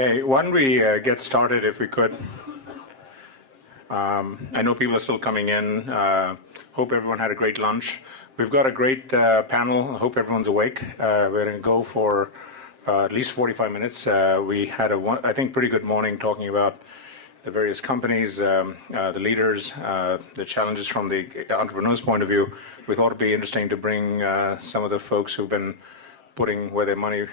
Okay, why don't we get started if we could? I know people are still coming in. Hope everyone had a great lunch. We've got a great panel. I hope everyone's awake. We're going to go for at least 45 minutes. We had I think, pretty good morning talking about the various companies, the leaders, the challenges from the entrepreneur's point of view. We thought it'd be interesting to bring some of the folks who've been putting the money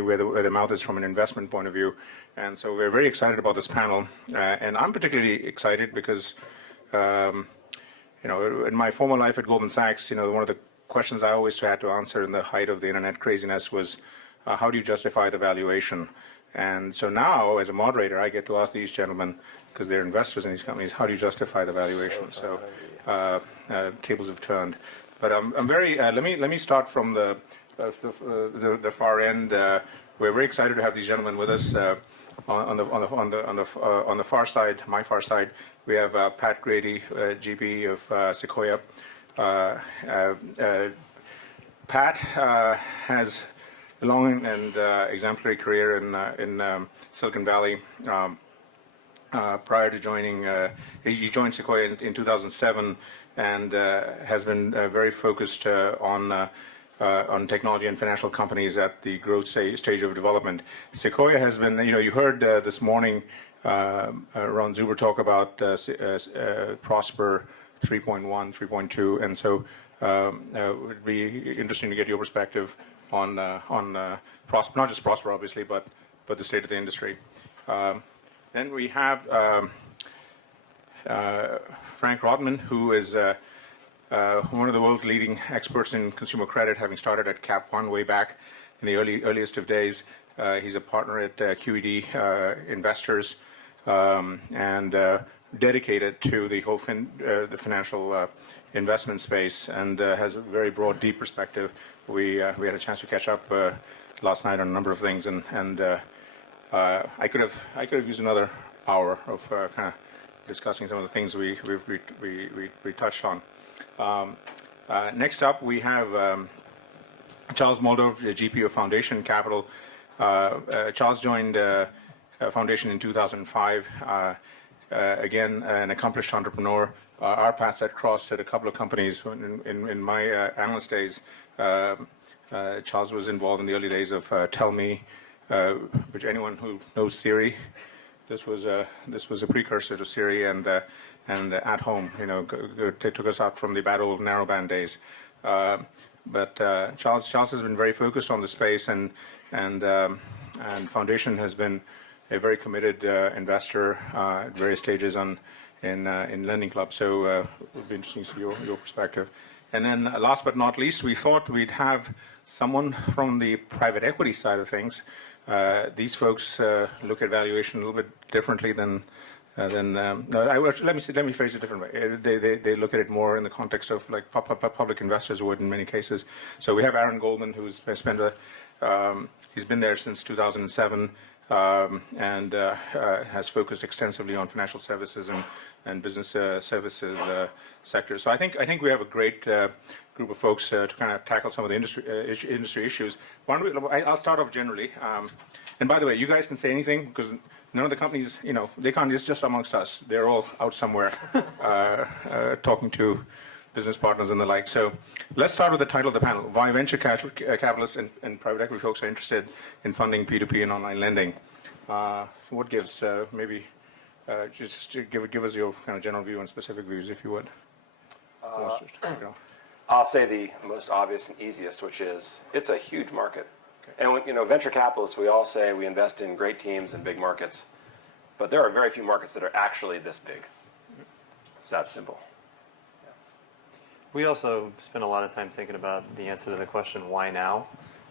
where their mouth is from an investment point of view. And so we're very excited about this panel. And I'm particularly excited because, in my former life at Goldman Sachs, one of the questions I always had to answer in the height of the internet craziness was, how do you justify the valuation? And so now, as a moderator, I get to ask these gentlemen, because they're investors in these companies, how do you justify the valuation? So tables have turned. But I'm very. Let me start from the far end. We're very excited to have these gentlemen with us. On the far side, my far side, we have Pat Grady, GP of Sequoia. Pat has a long and exemplary career in Silicon Valley. Prior to joining, he joined Sequoia in 2007 and has been very focused on technology and financial companies at the growth stage of development. Sequoia has been, you heard this morning Ron Zuber talk about Prosper 3.1, 3.2, and so it would be interesting to get your perspective on Prosper, not just Prosper obviously, but the state of the industry. Then we have Frank Rodman, who is one of the world's leading experts in consumer credit, having started at Cap One way back in the earliest of days. He's a partner at QED Investors and dedicated to the whole the financial investment space, and has a very broad, deep perspective. We had a chance to catch up last night on a number of things, and I could have used another hour of kind of discussing some of the things we touched on. Next up, we have Charles Moldov, GP of Foundation Capital. Charles joined Foundation in 2005. Again, an accomplished entrepreneur. Our paths had crossed at a couple of companies. In my analyst days, Charles was involved in the early days of Tell Me, which anyone who knows Siri, this was a precursor to Siri and At Home. It took us out from the bad old narrowband days. But Charles has been very focused on the space, and Foundation has been a very committed investor at various stages in Lending Club. So it would be interesting to see your perspective. And then last but not least, we thought we'd have someone from the private equity side of things. These folks look at valuation a little bit differently than let me phrase it a different way. They look at it more in the context of like public investors would in many cases. So we have Aaron Goldman, who's spent he's been there since 2007 and has focused extensively on financial services and business services sectors. So I think we have a great group of folks to kind of tackle some of the industry issues. I'll start off generally. And by the way, you guys can say anything because none of the companies, they can't. It's just amongst us. They're all out somewhere talking to business partners and the like. So let's start with the title of the panel: Why venture capitalists and private equity folks are interested in funding P2P and online lending. So what gives? Maybe just give us your kind of general view and specific views, if you would. I'll say the most obvious and easiest, which is it's a huge market. And when, venture capitalists, we all say we invest in great teams and big markets, but there are very few markets that are actually this big. It's that simple. Yeah. We also spend a lot of time thinking about the answer to the question, why now?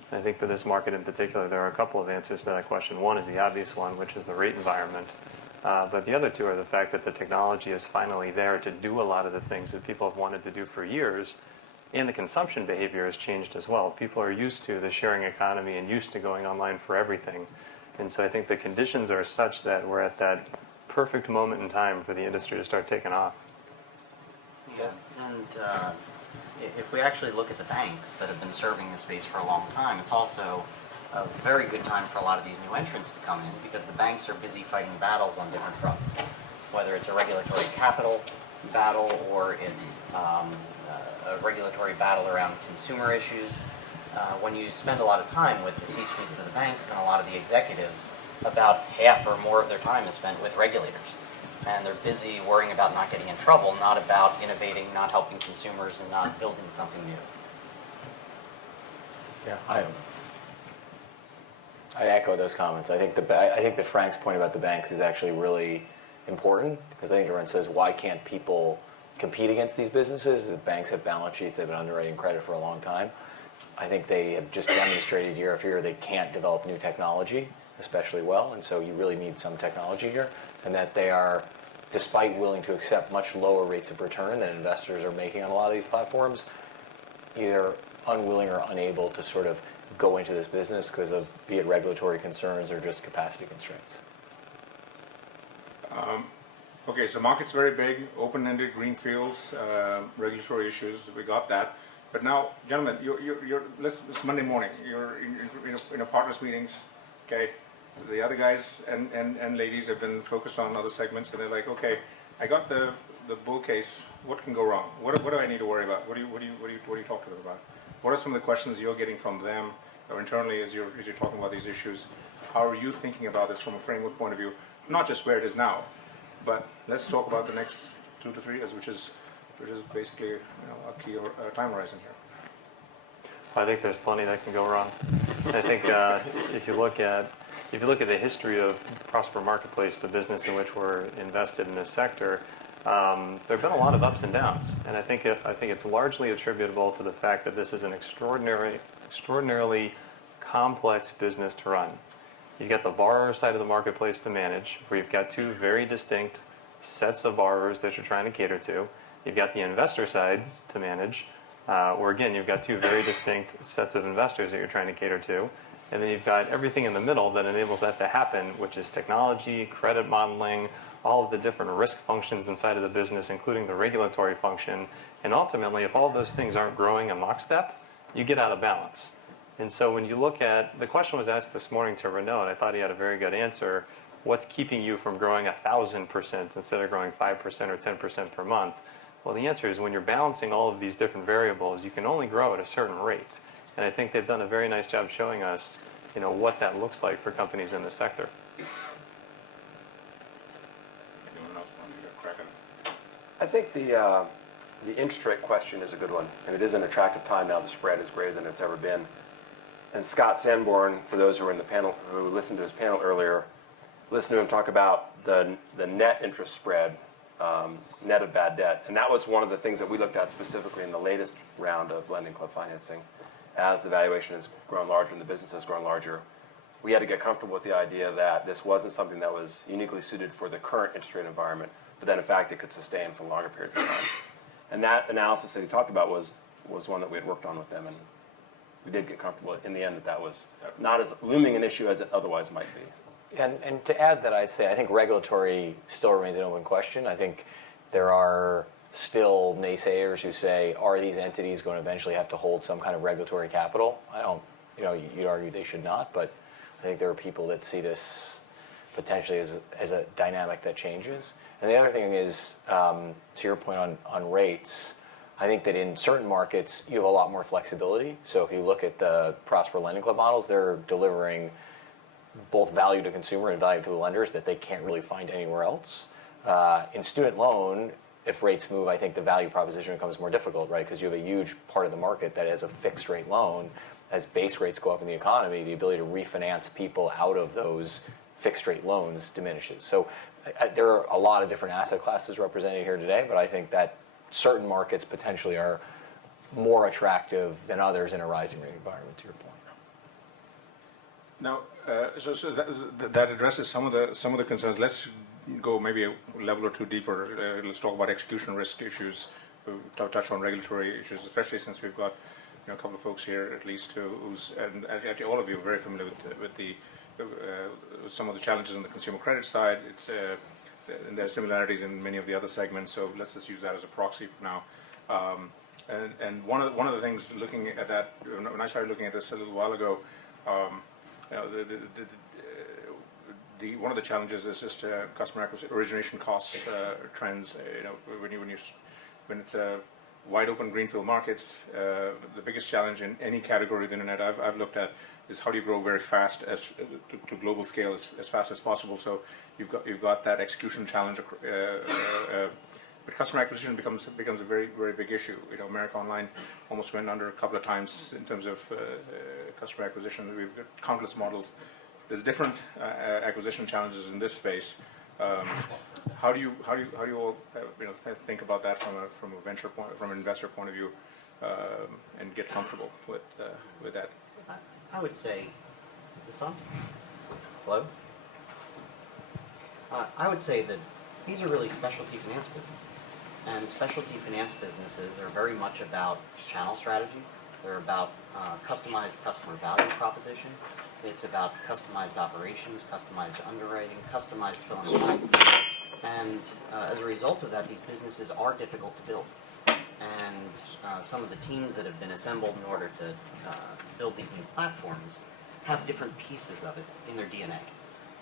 And I think for this market in particular, there are a couple of answers to that question. One is the obvious one, which is the rate environment. But the other two are the fact that the technology is finally there to do a lot of the things that people have wanted to do for years. And the consumption behavior has changed as well. People are used to the sharing economy and used to going online for everything. And so I think the conditions are such that we're at that perfect moment in time for the industry to start taking off. Yeah, and if we actually look at the banks that have been serving this space for a long time, it's also a very good time for a lot of these new entrants to come in because the banks are busy fighting battles on different fronts, whether it's a regulatory capital battle or it's a regulatory battle around consumer issues. When you spend a lot of time with the C-suites of the banks and a lot of the executives, about half or more of their time is spent with regulators. And they're busy worrying about not getting in trouble, not about innovating, not helping consumers, and not building something new. Yeah, I echo those comments. I think that Frank's point about the banks is actually really important because I think everyone says, why can't people compete against these businesses? The banks have balance sheets, they've been underwriting credit for a long time. I think they have just demonstrated year after year they can't develop new technology especially well, and so you really need some technology here, and that they are, despite willing to accept much lower rates of return than investors are making on a lot of these platforms, either unwilling or unable to sort of go into this business because of be it regulatory concerns or just capacity constraints. Okay, so market's very big, open-ended, greenfields, regulatory issues. We got that. But now, gentlemen, it's Monday morning. You're in a partners meetings. Okay, the other guys and ladies have been focused on other segments, and they're like, okay, I got the bull case. What can go wrong? What do I need to worry about? What do you talk to them about? What are some of the questions you're getting from them or internally as you're talking about these issues? How are you thinking about this from a framework point of view? Not just where it is now, but let's talk about the next 2 to 3 years, which is basically a key time horizon here. I think there's plenty that can go wrong. I think if you look at the history of Prosper Marketplace, the business in which we're invested in this sector, there have been a lot of ups and downs, and I think it's largely attributable to the fact that this is an extraordinarily complex business to run. You've got the borrower side of the marketplace to manage, where you've got two very distinct sets of borrowers that you're trying to cater to. You've got the investor side to manage, where again, you've got two very distinct sets of investors that you're trying to cater to. And then you've got everything in the middle that enables that to happen, which is technology, credit modeling, all of the different risk functions inside of the business, including the regulatory function. And ultimately, if all of those things aren't growing in lockstep, you get out of balance. And so when you look at, the question was asked this morning to Renaud, and I thought he had a very good answer. What's keeping you from growing 1,000% instead of growing 5% or 10% per month? Well, the answer is when you're balancing all of these different variables, you can only grow at a certain rate. And I think they've done a very nice job showing us, what that looks like for companies in the sector. Anyone else want to get a crack at it? I think the interest rate question is a good one, and it is an attractive time now. The spread is greater than it's ever been. And Scott Sanborn, for those who were in the panel, who listened to his panel earlier, listened to him talk about the net interest spread, net of bad debt. And that was one of the things that we looked at specifically in the latest round of lending club financing. As the valuation has grown larger and the business has grown larger, we had to get comfortable with the idea that this wasn't something that was uniquely suited for the current interest rate environment, but that in fact it could sustain for longer periods of time. And that analysis that he talked about was one that we had worked on with them, and we did get comfortable in the end that was not as looming an issue as it otherwise might be. And to add that, I'd say I think regulatory still remains an open question. I think there are still naysayers who say, are these entities going to eventually have to hold some kind of regulatory capital? I don't, you'd argue they should not, but I think there are people that see this potentially as a dynamic that changes. And the other thing is, to your point on rates, I think that in certain markets, you have a lot more flexibility. So if you look at the Prosper Lending Club models, they're delivering both value to consumer and value to the lenders that they can't really find anywhere else. In student loan, if rates move, I think the value proposition becomes more difficult, right? Because you have a huge part of the market that has a fixed rate loan. As base rates go up in the economy, the ability to refinance people out of those fixed rate loans diminishes. So there are a lot of different asset classes represented here today, but I think that certain markets potentially are more attractive than others in a rising rate environment, to your point. Now, so that addresses some of the concerns. Let's go maybe a level or two deeper. Let's talk about execution risk issues. Touch on regulatory issues, especially since we've got a couple of folks here at least who's and actually all of you are very familiar with some of the challenges on the consumer credit side. It's and there are similarities in many of the other segments. So let's just use that as a proxy for now. And one of the things looking at that, when I started looking at this a little while ago, one of the challenges is just customer origination costs trends. When it's wide open greenfield markets, the biggest challenge in any category of the internet I've looked at is how do you grow very fast to global scale as fast as possible. So you've got that execution challenge. But customer acquisition becomes a very, very big issue. America Online almost went under a couple of times in terms of customer acquisition. We've got countless models. There's different acquisition challenges in this space. How do you all think about that from an investor point of view, and get comfortable with that? I would say, is this on? Hello? I would say that these are really specialty finance businesses. And specialty finance businesses are very much about channel strategy. They're about customized customer value proposition. It's about customized operations, customized underwriting, customized fill in the blank. And as a result of that, these businesses are difficult to build. And some of the teams that have been assembled in order to build these new platforms have different pieces of it in their DNA.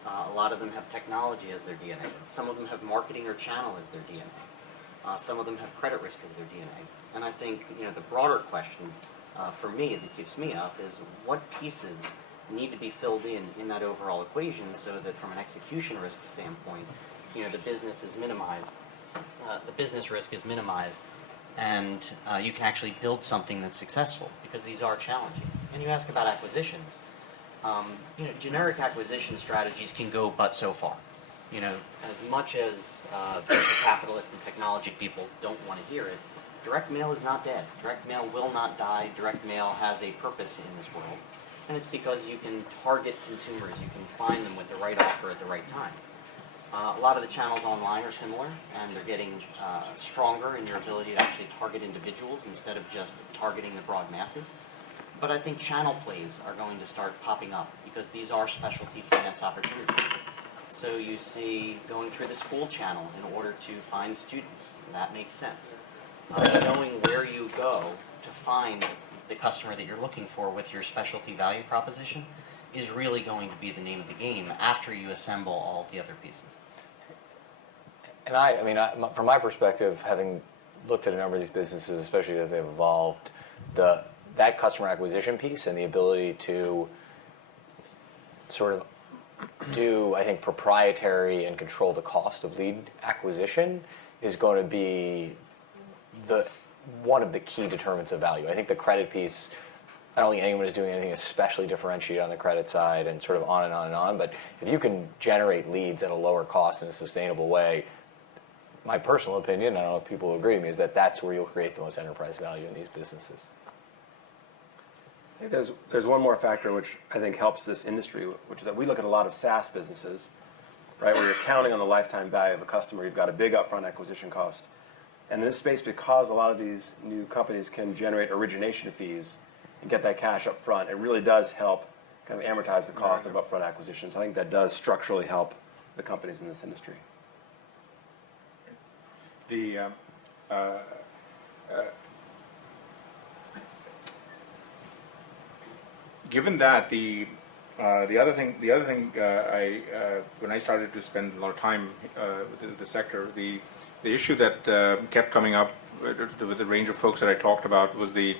A lot of them have technology as their DNA. Some of them have marketing or channel as their DNA. Some of them have credit risk as their DNA. And I think the broader question for me that keeps me up is what pieces need to be filled in that overall equation so that from an execution risk standpoint, the business is minimized, the business risk is minimized, and you can actually build something that's successful, because these are challenging. And you ask about acquisitions. Generic acquisition strategies can go but so far. As much as venture capitalists and technology people don't want to hear it, direct mail is not dead. Direct mail will not die. Direct mail has a purpose in this world. And it's because you can target consumers. You can find them with the right offer at the right time. A lot of the channels online are similar, and they're getting stronger in your ability to actually target individuals instead of just targeting the broad masses. But I think channel plays are going to start popping up because these are specialty finance opportunities. So you see going through the school channel in order to find students. That makes sense. Knowing where you go to find the customer that you're looking for with your specialty value proposition is really going to be the name of the game after you assemble all the other pieces. And I from my perspective, having looked at a number of these businesses, especially as they've evolved, that customer acquisition piece and the ability to sort of do, I think, proprietary and control the cost of lead acquisition is going to be one of the key determinants of value. I think the credit piece, I don't think anyone is doing anything especially differentiated on the credit side and sort of on and on and on, but if you can generate leads at a lower cost in a sustainable way, my personal opinion, I don't know if people agree with me, is that that's where you'll create the most enterprise value in these businesses. I think there's one more factor which I think helps this industry, which is that we look at a lot of SaaS businesses, right, where you're counting on the lifetime value of a customer. You've got a big upfront acquisition cost. And in this space, because a lot of these new companies can generate origination fees and get that cash up front, it really does help kind of amortize the cost of upfront acquisitions. I think that does structurally help the companies in this industry. Given that the other thing, when I started to spend a lot of time with the sector, the issue that kept coming up with the range of folks that I talked about was the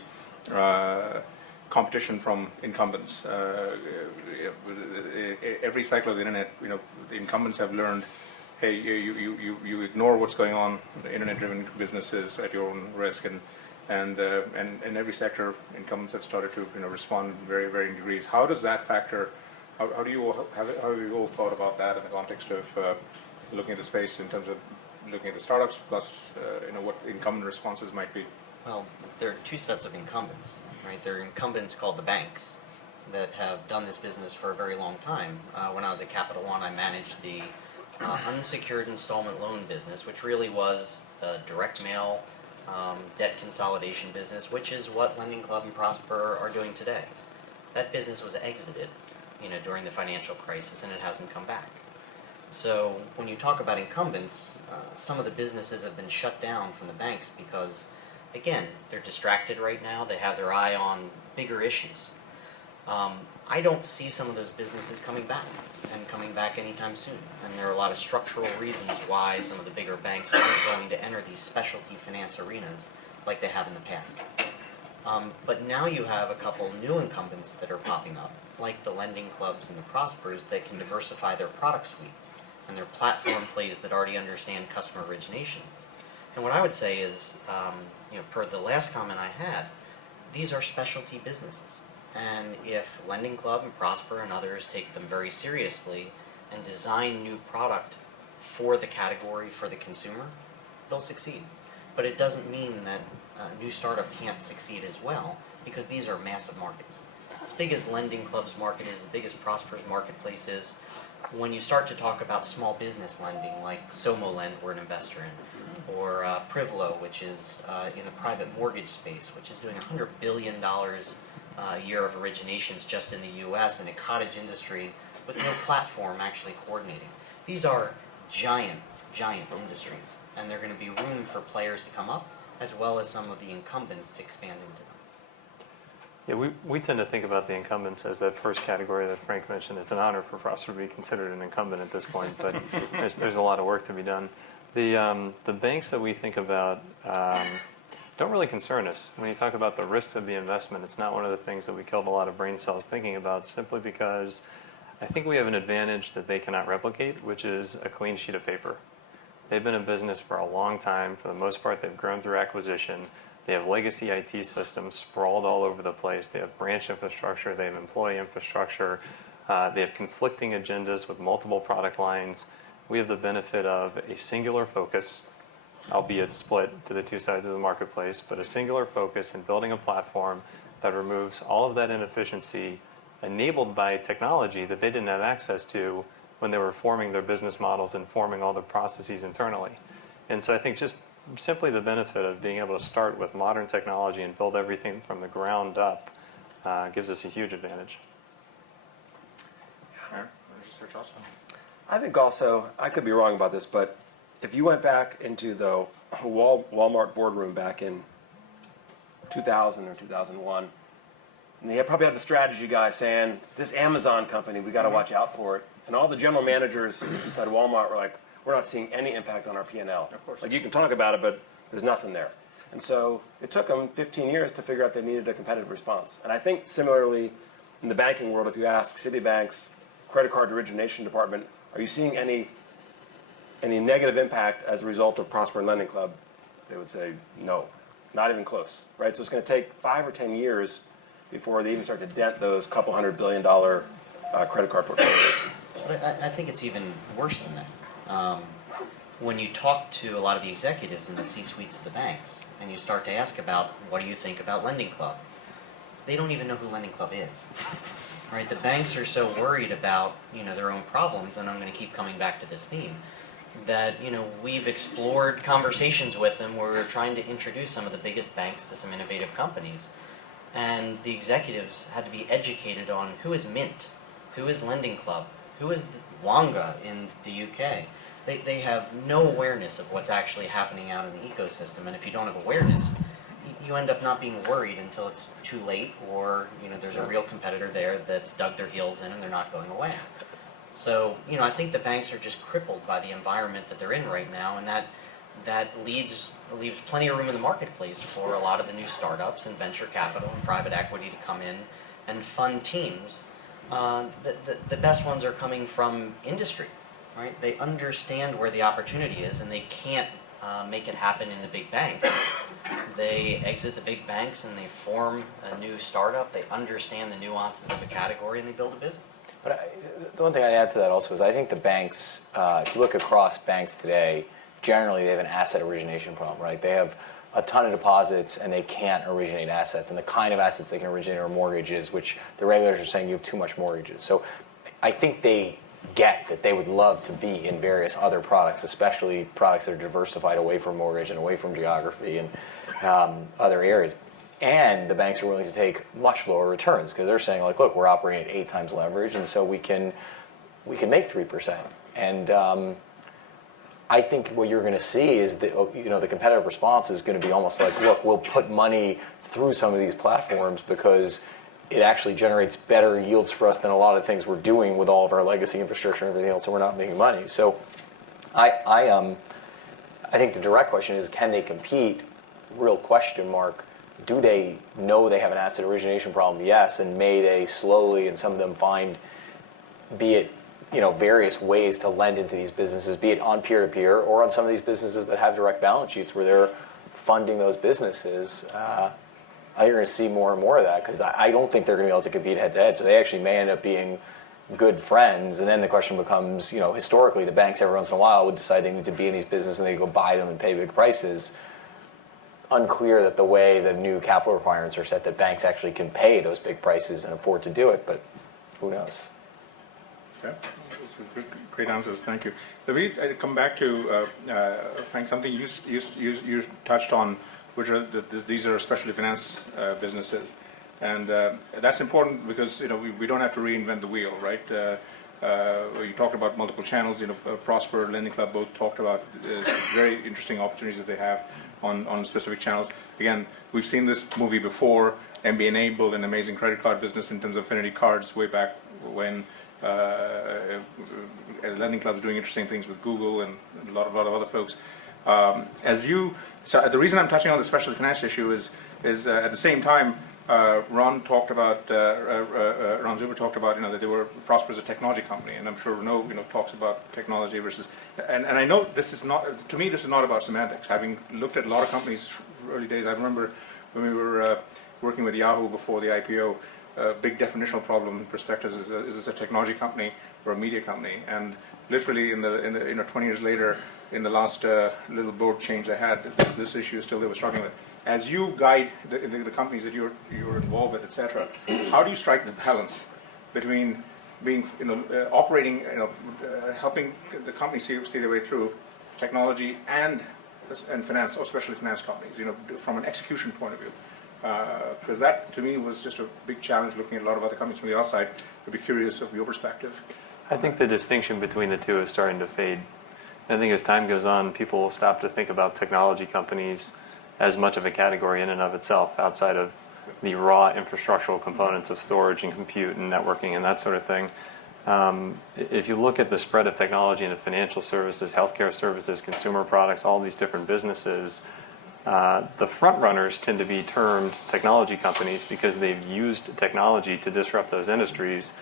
competition from incumbents. Every cycle of the internet, the incumbents have learned, hey, you ignore what's going on in the internet-driven businesses at your own risk, and in every sector, incumbents have started to respond in very varying degrees. How does that factor? How have you all thought about that in the context of looking at the space in terms of looking at the startups plus what incumbent responses might be? Well, there are two sets of incumbents, right? There are incumbents called the banks that have done this business for a very long time. When I was at Capital One, I managed the unsecured installment loan business, which really was the direct mail debt consolidation business, which is what Lending Club and Prosper are doing today. That business was exited, during the financial crisis, and it hasn't come back. So when you talk about incumbents, some of the businesses have been shut down from the banks because, again, they're distracted right now. They have their eye on bigger issues. I don't see some of those businesses coming back and coming back anytime soon. And there are a lot of structural reasons why some of the bigger banks aren't going to enter these specialty finance arenas like they have in the past. But now you have a couple new incumbents that are popping up, like the lending clubs and the Prospers, that can diversify their product suite and their platform plays that already understand customer origination. And what I would say is, per the last comment I had, these are specialty businesses. And if Lending Club and Prosper and others take them very seriously and design new product for the category, for the consumer, they'll succeed. But it doesn't mean that a new startup can't succeed as well, because these are massive markets. As big as Lending Club's market is, as big as Prosper's marketplace is, when you start to talk about small business lending, like SomoLend we're an investor in, or Privlo, which is in the private mortgage space, which is doing $100 billion a year of originations just in the US, in a cottage industry with no platform actually coordinating. These are giant industries, and there are going to be room for players to come up, as well as some of the incumbents to expand into them. Yeah, we tend to think about the incumbents as that first category that Frank mentioned. It's an honor for Prosper to be considered an incumbent at this point, but there's a lot of work to be done. The banks that we think about don't really concern us. When you talk about the risks of the investment, it's not one of the things that we killed a lot of brain cells thinking about, simply because I think we have an advantage that they cannot replicate, which is a clean sheet of paper. They've been in business for a long time. For the most part, they've grown through acquisition. They have legacy IT systems sprawled all over the place. They have branch infrastructure. They have employee infrastructure. They have conflicting agendas with multiple product lines. We have the benefit of a singular focus, albeit split to the two sides of the marketplace, but a singular focus in building a platform that removes all of that inefficiency enabled by technology that they didn't have access to when they were forming their business models and forming all the processes internally. And so I think just simply the benefit of being able to start with modern technology and build everything from the ground up gives us a huge advantage. I think also, I could be wrong about this, but if you went back into the Walmart boardroom back in 2000 or 2001, and they probably had the strategy guy saying, this Amazon company, we got to watch out for it. And all the general managers inside Walmart were like, we're not seeing any impact on our P&L. Of course. Like, you can talk about it, but there's nothing there. And so it took them 15 years to figure out they needed a competitive response. And I think similarly in the banking world, if you ask Citibank's credit card origination department, are you seeing any negative impact as a result of Prosper and Lending Club? They would say no, not even close, right? So it's going to take 5 or 10 years before they even start to dent those couple $100 billion credit card portfolios. But I think it's even worse than that. When you talk to a lot of the executives in the C-suites of the banks, and you start to ask about, what do you think about Lending Club? They don't even know who Lending Club is. Right? The banks are so worried about their own problems, and I'm going to keep coming back to this theme, that we've explored conversations with them where we're trying to introduce some of the biggest banks to some innovative companies, and the executives had to be educated on who is Mint, who is Lending Club, who is Wonga in the UK. They have no awareness of what's actually happening out in the ecosystem, and if you don't have awareness, you end up not being worried until it's too late, or there's a real competitor there that's dug their heels in and they're not going away. So I think the banks are just crippled by the environment that they're in right now, and that leaves plenty of room in the marketplace for a lot of the new startups and venture capital and private equity to come in and fund teams. The best ones are coming from industry, right? They understand where the opportunity is, and they can't make it happen in the big banks. They exit the big banks and they form a new startup. They understand the nuances of the category and they build a business. But the one thing I'd add to that also is I think the banks, if you look across banks today, generally they have an asset origination problem, right? They have a ton of deposits and they can't originate assets. And the kind of assets they can originate are mortgages, which the regulators are saying you have too much mortgages. So I think they get that they would love to be in various other products, especially products that are diversified away from mortgage and away from geography and other areas. And the banks are willing to take much lower returns because they're saying, like, look, we're operating at 8 times leverage, and so we can make 3%. And I think what you're going to see is the competitive response is going to be almost like, look, we'll put money through some of these platforms because it actually generates better yields for us than a lot of things we're doing with all of our legacy infrastructure and everything else, and we're not making money. So I think the direct question is, can they compete? Real question mark. Do they know they have an asset origination problem? Yes, and may they slowly, and some of them find, be it various ways to lend into these businesses, be it on peer-to-peer or on some of these businesses that have direct balance sheets where they're funding those businesses. I think you're going to see more and more of that because I don't think they're going to be able to compete head-to-head. So they actually may end up being good friends. And then the question becomes, historically, the banks every once in a while would decide they need to be in these businesses and they go buy them and pay big prices. Unclear that the way the new capital requirements are set that banks actually can pay those big prices and afford to do it, but who knows? Okay. Great answers. Thank you. Let me come back to Frank, something you touched on, which are these are especially finance businesses, and that's important because we don't have to reinvent the wheel, right? You talked about multiple channels. Prosper, Lending Club both talked about very interesting opportunities that they have on specific channels. Again, we've seen this movie before. MBNA built an amazing credit card business in terms of affinity cards way back when. Lending Club is doing interesting things with Google and a lot of other folks. So the reason I'm touching on the specialty finance issue is at the same time, Ron Zuber talked about that they were Prosper as a technology company, and I'm sure Renault talks about technology versus and I know this is not, to me this is not about semantics. Having looked at a lot of companies early days, I remember when we were working with Yahoo before the IPO. Big definitional problem in prospectus is this a technology company or a media company? And literally in the 20 years later, in the last little board change I had, this issue is still they were struggling with. As you guide the companies that you're involved with, etc., how do you strike the balance between being operating, helping the company see their way through technology and finance, or especially finance companies, from an execution point of view? Because that, to me, was just a big challenge looking at a lot of other companies from the outside. I'd be curious of your perspective. I think the distinction between the two is starting to fade. I think as time goes on, people will stop to think about technology companies as much of a category in and of itself, outside of the raw infrastructural components of storage and compute and networking and that sort of thing. If you look at the spread of technology into financial services, healthcare services, consumer products, all these different businesses, the front runners tend to be termed technology companies because they've used technology to disrupt those industries.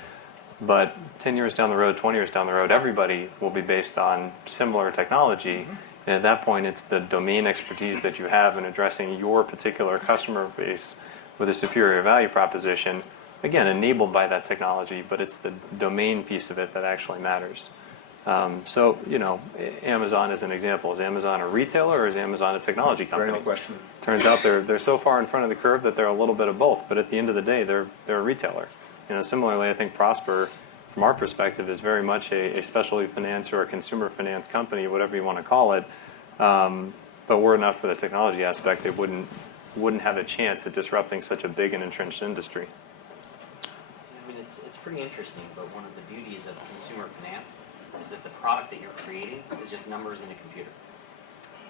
But 10 years down the road, 20 years down the road, everybody will be based on similar technology. Mm-hmm. And at that point, it's the domain expertise that you have in addressing your particular customer base with a superior value proposition, again, enabled by that technology, but it's the domain piece of it that actually matters. So, Amazon as an example. Is Amazon a retailer or is Amazon a technology company? Very good question. Turns out they're so far in front of the curve that they're a little bit of both, but at the end of the day, they're a retailer. Similarly, I think Prosper, from our perspective, is very much a specialty finance or a consumer finance company, whatever you want to call it. But were it not for the technology aspect, they wouldn't have a chance at disrupting such a big and entrenched industry. I mean, it's pretty interesting, but one of the beauties of consumer finance is that the product that you're creating is just numbers in a computer.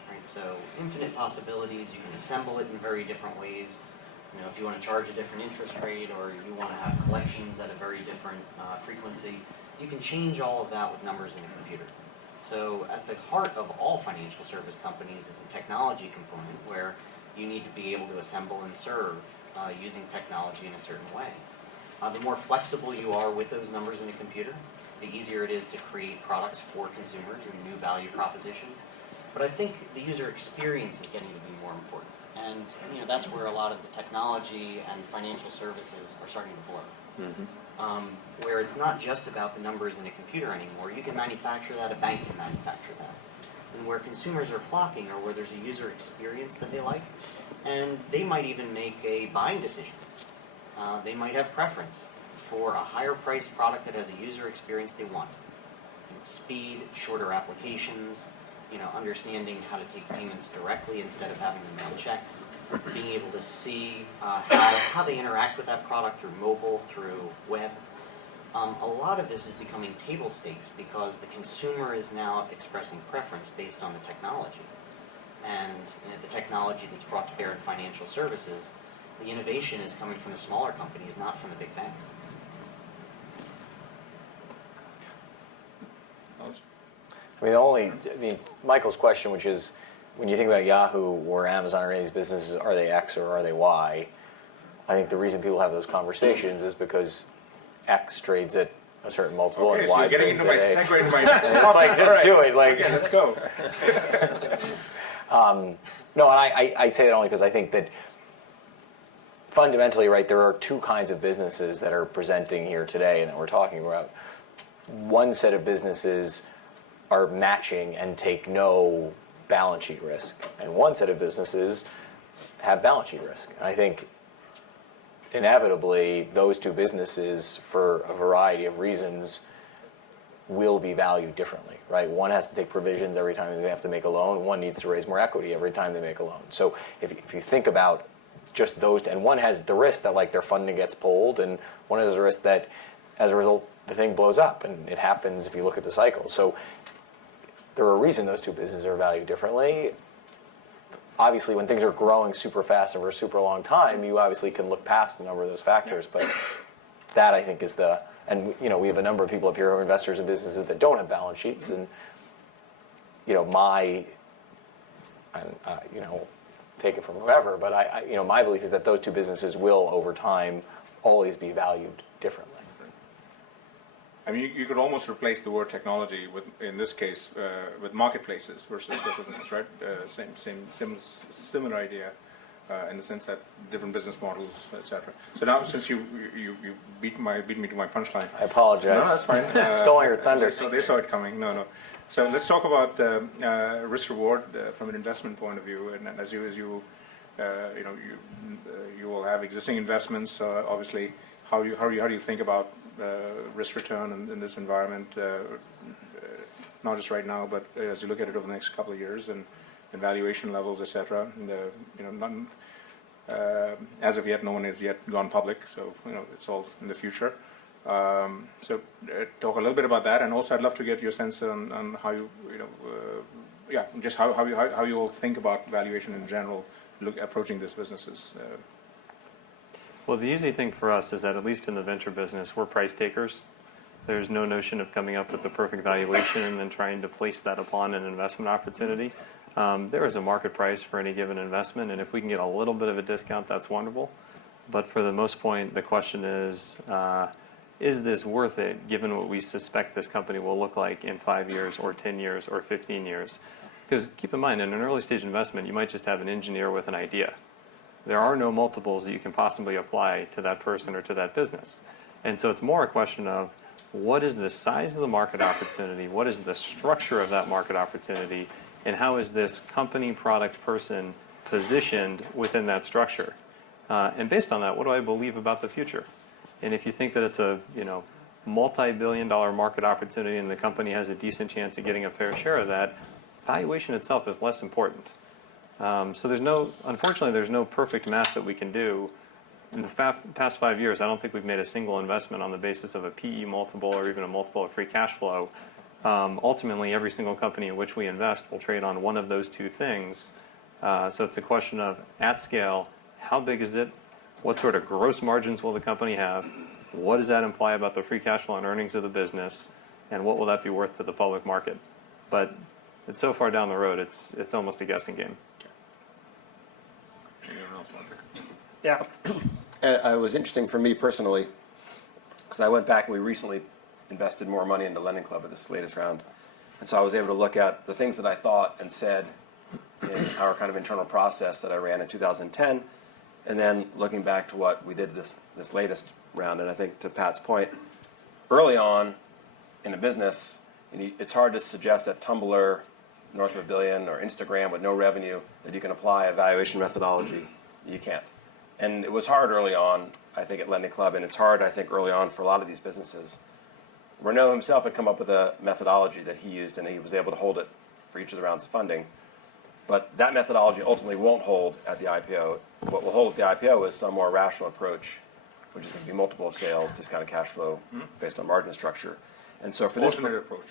Right? So infinite possibilities. You can assemble it in very different ways. If you want to charge a different interest rate or you want to have collections at a very different frequency, you can change all of that with numbers in a computer. So at the heart of all financial service companies is a technology component where you need to be able to assemble and serve using technology in a certain way. The more flexible you are with those numbers in a computer, the easier it is to create products for consumers and new value propositions. But I think the user experience is getting to be more important. And that's where a lot of the technology and financial services are starting to blur. Mm-hmm. Where it's not just about the numbers in a computer anymore. You can manufacture that, a bank can manufacture that. And where consumers are flocking or where there's a user experience that they like, and they might even make a buying decision. They might have preference for a higher priced product that has a user experience they want. Speed, shorter applications, understanding how to take payments directly instead of having them mail checks, being able to see how they interact with that product through mobile, through web. A lot of this is becoming table stakes because the consumer is now expressing preference based on the technology. And the technology that's brought to bear in financial services the innovation is coming from the smaller companies, not from the big banks. Michael's question, which is, when you think about Yahoo or Amazon or any of these businesses, are they X or are they Y? I think the reason people have those conversations is because X trades at a certain multiple Okay, and so Y you're getting trades into my at A. segue into my next It's topic. like, just All right. do it. Like, Okay, let's go. No, and I say that only because I think that fundamentally, right, there are two kinds of businesses that are presenting here today and that we're talking about. One set of businesses are matching and take no balance sheet risk, and one set of businesses have balance sheet risk. And I think inevitably those two businesses, for a variety of reasons, will be valued differently, right? One has to take provisions every time they have to make a loan. One needs to raise more equity every time they make a loan. So if you think about just those, and one has the risk that like their funding gets pulled, and one has the risk that as a result the thing blows up, and it happens if you look at the cycle. So there are a reason those two businesses are valued differently. Obviously, when things are growing super fast over a super long time, you obviously can look past a number of those factors. But that, I think, is the, and we have a number of people up here who are investors in businesses that don't have balance sheets, and take it from whoever, but my belief is that those two businesses will, over time, always be valued differently. I mean, you could almost replace the word technology with, in this case, with marketplaces versus business, right? Similar idea in the sense that different business models, etc. So now, since you beat me to my punchline. I apologize. No, that's fine. Stole your thunder. So they saw it coming. No. So let's talk about risk reward from an investment point of view. And as you will have existing investments. Obviously, how do you think about risk return in this environment? Not just right now, but as you look at it over the next couple of years and valuation levels, etc. As of yet, no one has yet gone public, so it's all in the future. So talk a little bit about that, and also I'd love to get your sense on how you just how you all think about valuation in general, approaching these businesses. Well, the easy thing for us is that at least in the venture business, we're price takers. There's no notion of coming up with the perfect valuation and then trying to place that upon an investment opportunity. There is a market price for any given investment, and if we can get a little bit of a discount, that's wonderful. But for the most part, the question is this worth it, given what we suspect this company will look like in 5 years or 10 years or 15 years? Because keep in mind, in an early stage investment, you might just have an engineer with an idea. There are no multiples that you can possibly apply to that person or to that business. And so it's more a question of, what is the size of the market opportunity, what is the structure of that market opportunity, and how is this company, product, person positioned within that structure? And based on that, what do I believe about the future? And if you think that it's a multi-billion-dollar market opportunity and the company has a decent chance of getting a fair share of that, valuation itself is less important. So unfortunately, there's no perfect math that we can do. In the past 5 years, I don't think we've made a single investment on the basis of a PE multiple or even a multiple of free cash flow. Ultimately, every single company in which we invest will trade on one of those two things. So it's a question of, at scale, how big is it? What sort of gross margins will the company have? What does that imply about the free cash flow and earnings of the business? And what will that be worth to the public market? But it's so far down the road, it's almost a guessing game. Yeah. It was interesting for me personally, because I went back and we recently invested more money into Lending Club at this latest round. And so I was able to look at the things that I thought and said in our kind of internal process that I ran in 2010, and then looking back to what we did this latest round. And I think to Pat's point, early on in a business, it's hard to suggest that Tumblr, north of $1 billion, or Instagram with no revenue, that you can apply a valuation methodology. You can't. And it was hard early on, I think, at Lending Club, and it's hard, I think, early on for a lot of these businesses. Renaud himself had come up with a methodology that he used, and he was able to hold it for each of the rounds of funding. But that methodology ultimately won't hold at the IPO. What will hold at the IPO is some more rational approach, which is going to be multiple of sales, discounted cash flow, based on margin structure. And so for this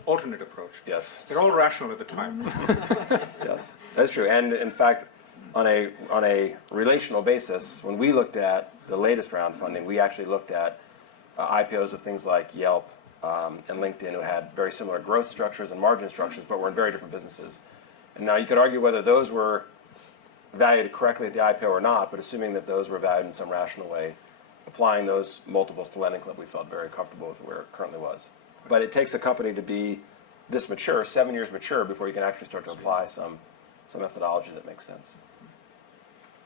alternate approach. Yes. They're all rational at the time. Yes, that's true. And in fact, on a relational basis, when we looked at the latest round funding, we actually looked at IPOs of things like Yelp and LinkedIn, who had very similar growth structures and margin structures, but were in very different businesses. And now you could argue whether those were valued correctly at the IPO or not, but assuming that those were valued in some rational way, applying those multiples to Lending Club, we felt very comfortable with where it currently was. But it takes a company to be this mature, 7 years mature, before you can actually start to apply some methodology that makes sense.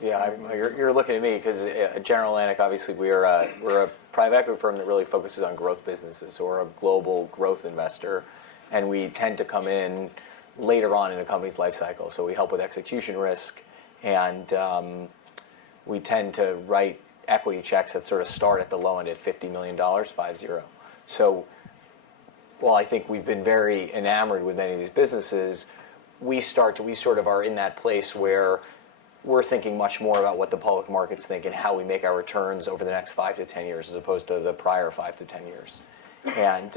Yeah, you're looking at me because General Atlantic, obviously, we're a private equity firm that really focuses on growth businesses. So we're a global growth investor, and we tend to come in later on in a company's life cycle. So we help with execution risk, and we tend to write equity checks that sort of start at the low end at $50 million, 50. So while I think we've been very enamored with many of these businesses, we sort of are in that place where we're thinking much more about what the public markets think and how we make our returns over the next 5 to 10 years as opposed to the prior 5 to 10 years. And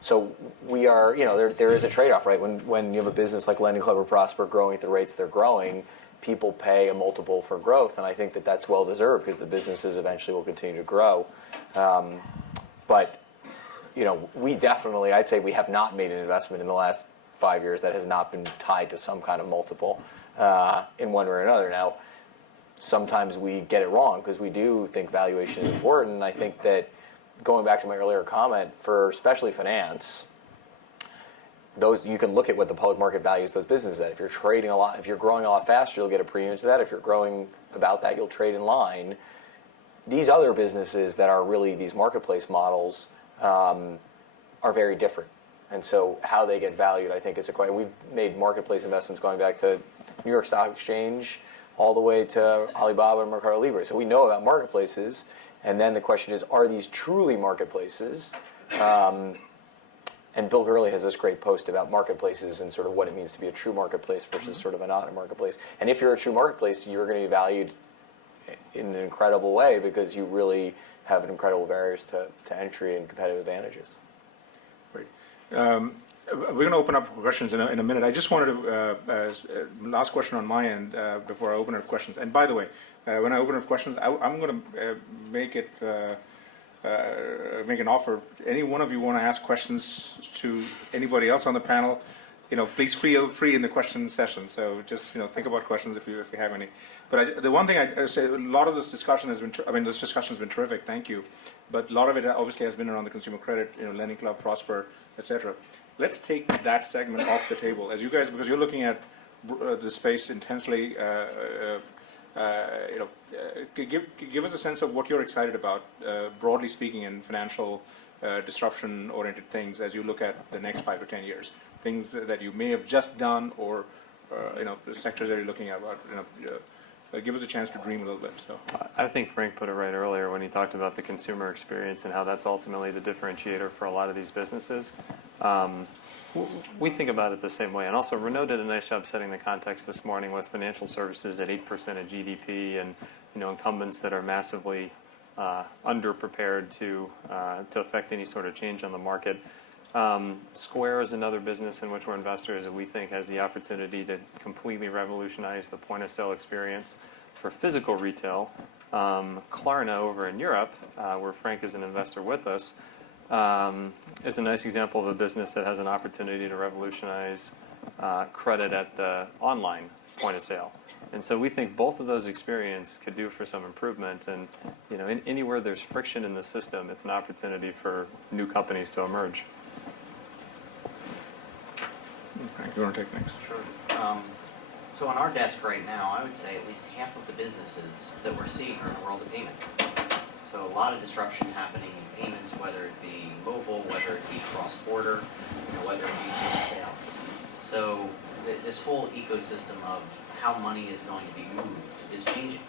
so we are, there is a trade-off, right? When you have a business like Lending Club or Prosper growing at the rates they're growing, people pay a multiple for growth, and I think that that's well-deserved because the businesses eventually will continue to grow. But we definitely, I'd say we have not made an investment in the last 5 years that has not been tied to some kind of multiple in one way or another. Now, sometimes we get it wrong because we do think valuation is important. And I think that going back to my earlier comment, for especially finance, you can look at what the public market values those businesses at. If you're trading a lot, if you're growing a lot faster, you'll get a premium to that. If you're growing about that, you'll trade in line. These other businesses that are really these marketplace models are very different. And so how they get valued, I think, is a question. We've made marketplace investments going back to New York Stock Exchange all the way to Alibaba and Mercado Libre. So we know about marketplaces. And then the question is, are these truly marketplaces? And Bill Gurley has this great post about marketplaces and sort of what it means to be a true marketplace versus sort of a not a marketplace. And if you're a true marketplace, you're going to be valued in an incredible way because you really have incredible barriers to entry and competitive advantages. Great. We're going to open up for questions in a minute. I just wanted to, last question on my end before I open up questions. And by the way, when I open up questions, I'm going to make an offer. Any one of you want to ask questions to anybody else on the panel, please feel free in the question session. So just think about questions if you have any. But the one thing I say, a lot of this discussion has been, this discussion has been terrific. Thank you. But a lot of it obviously has been around the consumer credit, Lending Club, Prosper, etc. Let's take that segment off the table, as you guys, because you're looking at the space intensely. Give us a sense of what you're excited about, broadly speaking, in financial disruption-oriented things as you look at the next 5 to 10 years. Things that you may have just done, or the sectors that you're looking at. Give us a chance to dream a little bit. So I think Frank put it right earlier when he talked about the consumer experience and how that's ultimately the differentiator for a lot of these businesses. We think about it the same way. And also, Renaud did a nice job setting the context this morning with financial services at 8% of GDP and incumbents that are massively underprepared to affect any sort of change on the market. Square is another business in which we're investors that we think has the opportunity to completely revolutionize the point-of-sale experience for physical retail. Klarna over in Europe, where Frank is an investor with us, is a nice example of a business that has an opportunity to revolutionize credit at the online point-of-sale. And so we think both of those experiences could do for some improvement. And anywhere there's friction in the system, it's an opportunity for new companies to emerge. Frank, you want to take next? Sure. So on our desk right now, I would say at least half of the businesses that we're seeing are in the world of payments. So a lot of disruption happening in payments, whether it be mobile, whether it be cross-border, whether it be point of sale. So this whole ecosystem of how money is going to be moved is changing,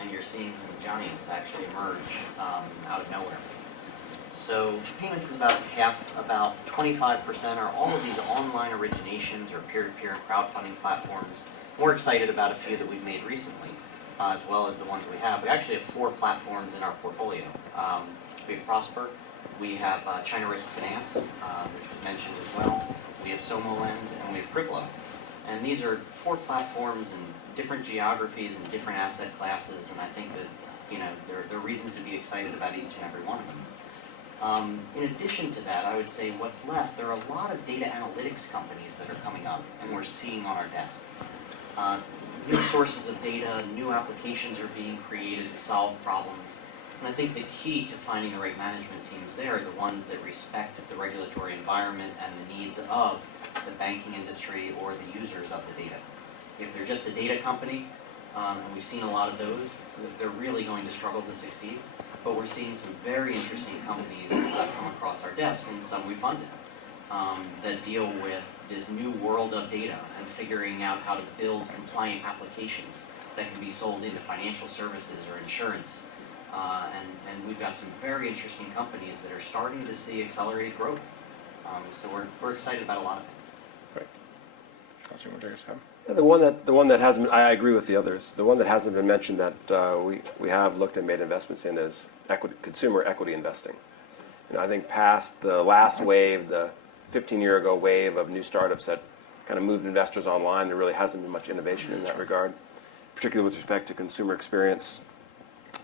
and you're seeing some giants actually emerge out of nowhere. So payments is about half, about 25% are all of these online originations or peer-to-peer crowdfunding platforms. We're excited about a few that we've made recently, as well as the ones we have. We actually have 4 platforms in our portfolio. We have Prosper, we have China Risk Finance, which was mentioned as well. We have SomoLend, and we have Privlo. And these are 4 platforms in different geographies and different asset classes, and I think that there are reasons to be excited about each and every one of them. In addition to that, I would say what's left, there are a lot of data analytics companies that are coming up and we're seeing on our desk. New sources of data, new applications are being created to solve problems. And I think the key to finding the right management teams there are the ones that respect the regulatory environment and the needs of the banking industry or the users of the data. If they're just a data company, and we've seen a lot of those, they're really going to struggle to succeed. But we're seeing some very interesting companies come across our desk, and some we funded, that deal with this new world of data and figuring out how to build compliant applications that can be sold into financial services or insurance. And we've got some very interesting companies that are starting to see accelerated growth. So we're excited about a lot of things. Great. Councilor, you want to take us home? Yeah, the one that hasn't. I agree with the others. The one that hasn't been mentioned that we have looked and made investments in is consumer equity investing. I think past the last wave, the 15-year-ago wave of new startups that kind of moved investors online, there really hasn't been much innovation in that regard, particularly with respect to consumer experience.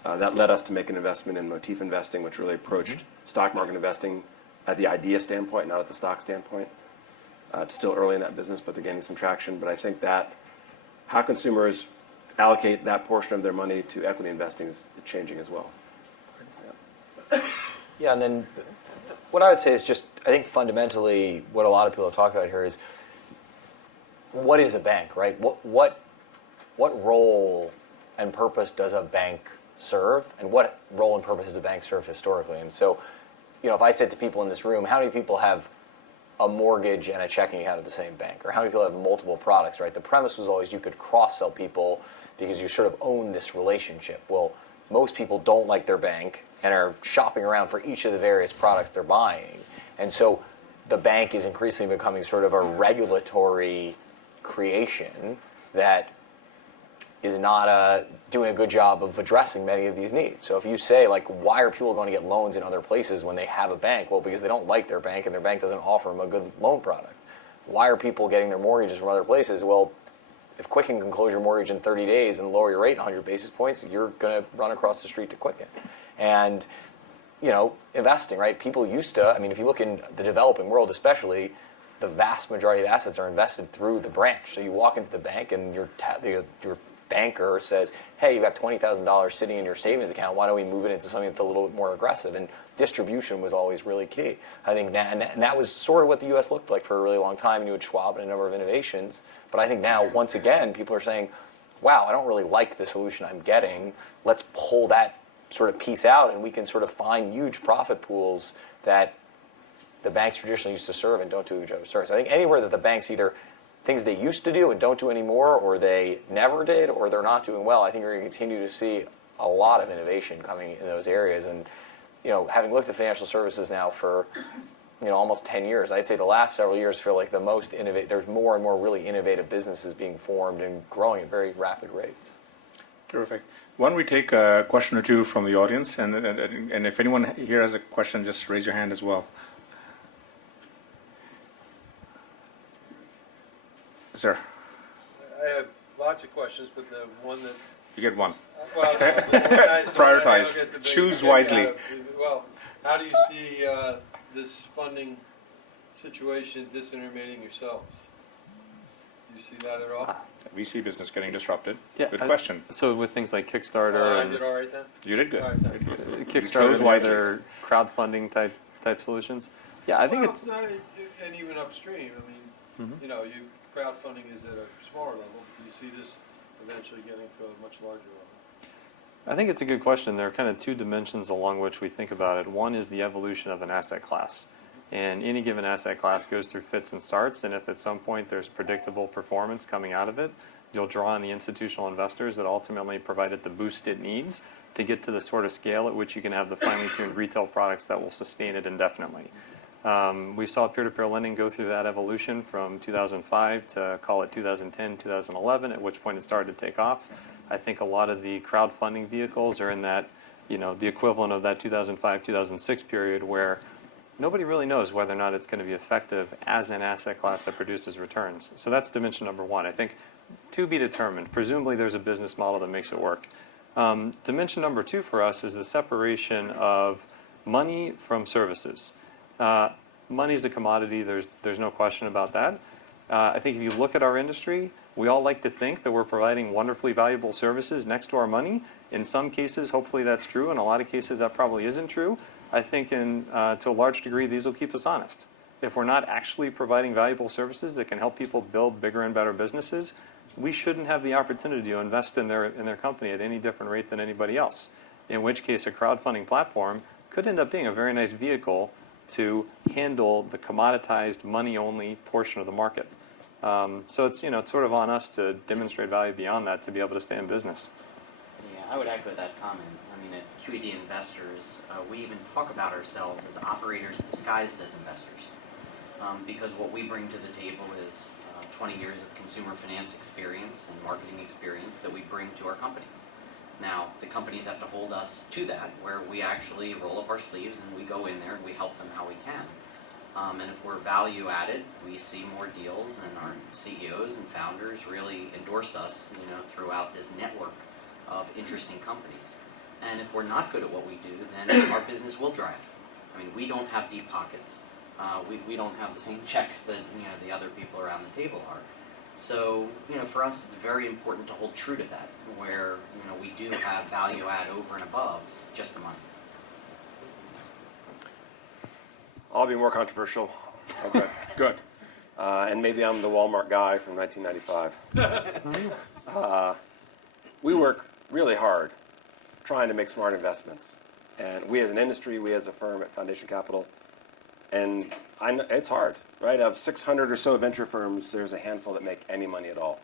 That led us to make an investment in motif investing, which really approached stock market investing at the idea standpoint, not at the stock standpoint. It's still early in that business, but they're gaining some traction. But I think that how consumers allocate that portion of their money to equity investing is changing as well. Yeah, and then what I would say is just, I think fundamentally what a lot of people have talked about here is, what is a bank, right? What role and purpose does a bank serve, and what role and purpose has a bank served historically? And so, if I said to people in this room, how many people have a mortgage and a checking account at the same bank, or how many people have multiple products, right? The premise was always you could cross-sell people because you sort of own this relationship. Well, most people don't like their bank and are shopping around for each of the various products they're buying. And so the bank is increasingly becoming sort of a regulatory creation that is not doing a good job of addressing many of these needs. So if you say, why are people going to get loans in other places when they have a bank? Well, because they don't like their bank and their bank doesn't offer them a good loan product. Why are people getting their mortgages from other places? Well, if Quicken can close your mortgage in 30 days and lower your rate 100 basis points, you're going to run across the street to Quicken. And, investing, right? People used to, if you look in the developing world especially, the vast majority of assets are invested through the branch. So you walk into the bank and your banker says, hey, you've got $20,000 sitting in your savings account. Why don't we move it into something that's a little bit more aggressive? And distribution was always really key. I think now, and that was sort of what the U.S. looked like for a really long time. And you had Schwab and a number of innovations. But I think now, once again, people are saying, wow, I don't really like the solution I'm getting. Let's pull that sort of piece out, and we can sort of find huge profit pools that the banks traditionally used to serve and don't do a good job of serving. So I think anywhere that the banks either things they used to do and don't do anymore, or they never did, or they're not doing well, I think you're going to continue to see a lot of innovation coming in those areas. And having looked at financial services now for almost 10 years, I'd say the last several years feel like the most innovative. There's more and more really innovative businesses being formed and growing at very rapid rates. Terrific. Why don't we take a question or two from the audience, and if anyone here has a question, just raise your hand as well. Sir. I have lots of questions, but the one that... You get one. Well, no, the one I Prioritize. get the biggest Choose kick wisely. out of- Well, how do you see this funding situation disintermediating yourselves? Do you see that at all? VC business getting disrupted. Yeah, Good question. So with things like Kickstarter I and did all right then? You did good. All right, thanks. Kickstarter and wisely. other crowdfunding type solutions, I think Well, it's and even upstream. You crowdfunding is at a smaller level. Do you see this eventually getting to a much larger level? I think it's a good question. There are kind of two dimensions along which we think about it. One is the evolution of an asset class. And any given asset class goes through fits and starts, and if at some point there's predictable performance coming out of it, you'll draw on the institutional investors that ultimately provide it the boost it needs to get to the sort of scale at which you can have the finely tuned retail products that will sustain it indefinitely. We saw peer-to-peer lending go through that evolution from 2005 to call it 2010, 2011, at which point it started to take off. I think a lot of the crowdfunding vehicles are in that, the equivalent of that 2005, 2006 period where nobody really knows whether or not it's going to be effective as an asset class that produces returns. So that's dimension number one. I think to be determined. Presumably there's a business model that makes it work. Dimension number two for us is the separation of money from services. Money is a commodity. There's no question about that. I think if you look at our industry, we all like to think that we're providing wonderfully valuable services next to our money. In some cases, hopefully that's true. In a lot of cases, that probably isn't true. I think to a large degree, these will keep us honest. If we're not actually providing valuable services that can help people build bigger and better businesses, we shouldn't have the opportunity to invest in their company at any different rate than anybody else. In which case, a crowdfunding platform could end up being a very nice vehicle to handle the commoditized money-only portion of the market. So it's sort of on us to demonstrate value beyond that to be able to stay in business. Yeah, I would echo that comment. I mean, at QED Investors, we even talk about ourselves as operators disguised as investors, because what we bring to the table is 20 years of consumer finance experience and marketing experience that we bring to our companies. Now, the companies have to hold us to that, where we actually roll up our sleeves and we go in there and we help them how we can. And if we're value added, we see more deals, and our CEOs and founders really endorse us, throughout this network of interesting companies. And if we're not good at what we do, then our business will dry up. I mean, we don't have deep pockets. We don't have the same checks that the other people around the table are. So for us, it's very important to hold true to that, where we do have value add over and above just the money. I'll be more controversial. Okay, good. And maybe I'm the Walmart guy from 1995. We work really hard trying to make smart investments. And we as an industry, we as a firm at Foundation Capital, and I know it's hard, right? Of 600 or so venture firms, there's a handful that make any money at all.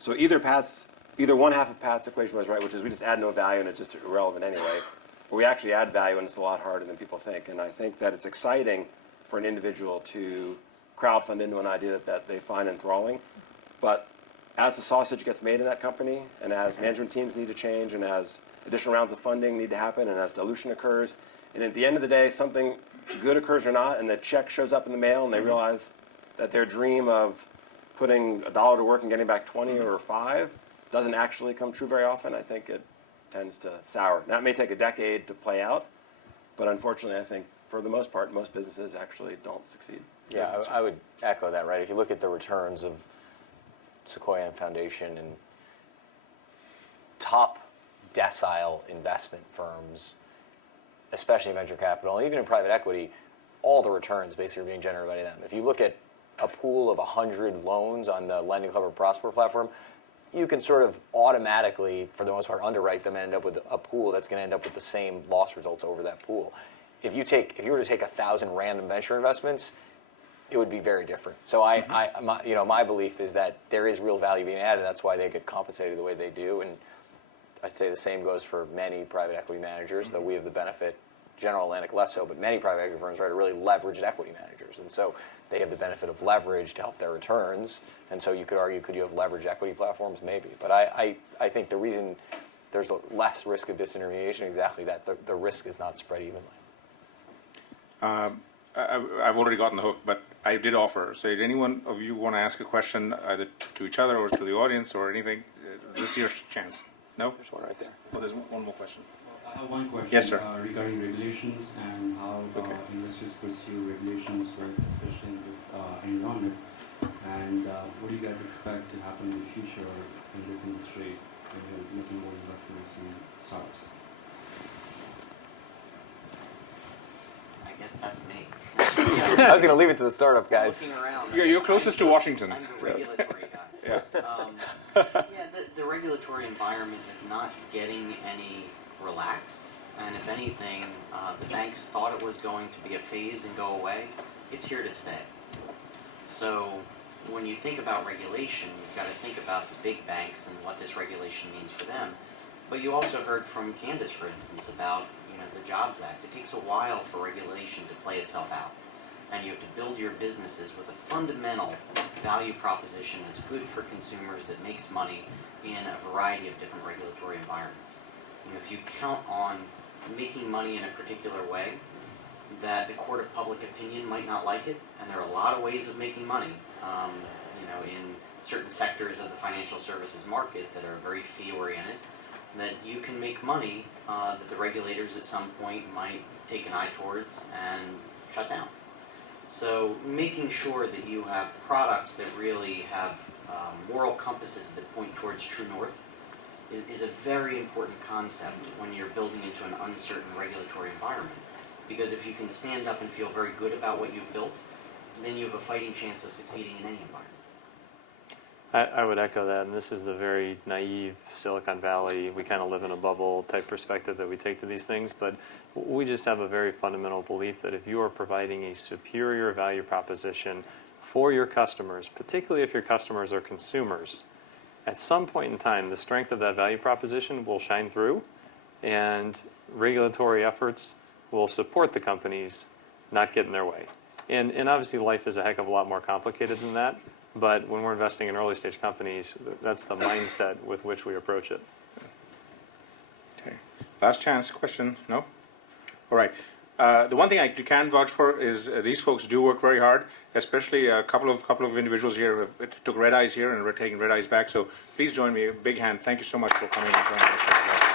So either one half of Pat's equation was right, which is we just add no value and it's just irrelevant anyway, or we actually add value and it's a lot harder than people think. And I think that it's exciting for an individual to crowdfund into an idea that they find enthralling. But as the sausage gets made in that company, and as management teams need to change, and as additional rounds of funding need to happen, and as dilution occurs, and at the end of the day, something good occurs or not, and the check shows up in the mail, and they realize that their dream of putting $1 to work and getting back 20 or 5 doesn't actually come true very often, I think it tends to sour. Now, it may take a decade to play out, but unfortunately, I think for the most part, most businesses actually don't succeed. Yeah, I would echo that, right? If you look at the returns of Sequoia and Foundation and top decile investment firms, especially in venture capital, even in private equity, all the returns basically are being generated by them. If you look at a pool of 100 loans on the Lending Clever Prosper platform, you can sort of automatically, for the most part, underwrite them and end up with a pool that's going to end up with the same loss results over that pool. If you were to take 1,000 random venture investments, it would be very different. So my belief is that there is real value being added. That's why they get compensated the way they do. And I'd say the same goes for many private equity managers, though we have the benefit, General Atlantic less so, but many private equity firms are really leveraged equity managers. And so they have the benefit of leverage to help their returns. And so you could argue, could you have leveraged equity platforms? Maybe. But I think the reason there's less risk of disintermediation is exactly that. The risk is not spread evenly. I've already gotten the hook, but I did offer. So did anyone of you want to ask a question either to each other or to the audience or anything? This is your chance. No? There's one right there. Oh, there's one more question. I have one question. Yes, sir. Regarding regulations and how investors pursue regulations, especially in this environment. And what do you guys expect to happen in the future in this industry when you're making more investments in startups? I guess that's me. I was going to leave it to the startup guys. Looking around. You're closest to Washington. I'm the regulatory guy. Yeah. The regulatory environment is not getting any relaxed. And if anything, the banks thought it was going to be a phase and go away. It's here to stay. So when you think about regulation, you've got to think about the big banks and what this regulation means for them. But you also heard from Candace, for instance, about the Jobs Act. It takes a while for regulation to play itself out. And you have to build your businesses with a fundamental value proposition that's good for consumers, that makes money in a variety of different regulatory environments. If you count on making money in a particular way, that the court of public opinion might not like it, and there are a lot of ways of making money, in certain sectors of the financial services market that are very fee-oriented, that you can make money that the regulators at some point might take an eye towards and shut down. So making sure that you have products that really have moral compasses that point towards true north is a very important concept when you're building into an uncertain regulatory environment. Because if you can stand up and feel very good about what you've built, then you have a fighting chance of succeeding in any environment. I would echo that, and this is the very naive Silicon Valley, we kind of live in a bubble type perspective that we take to these things, but we just have a very fundamental belief that if you are providing a superior value proposition for your customers, particularly if your customers are consumers, at some point in time, the strength of that value proposition will shine through, and regulatory efforts will support the companies, not get in their way. And obviously life is a heck of a lot more complicated than that, but when we're investing in early stage companies, that's the mindset with which we approach it. Okay. Last chance question. No? All right. The one thing I can vouch for is these folks do work very hard, especially a couple of individuals here who took red eyes here and we're taking red eyes back. So please join me. A big hand. Thank you so much for coming and joining us.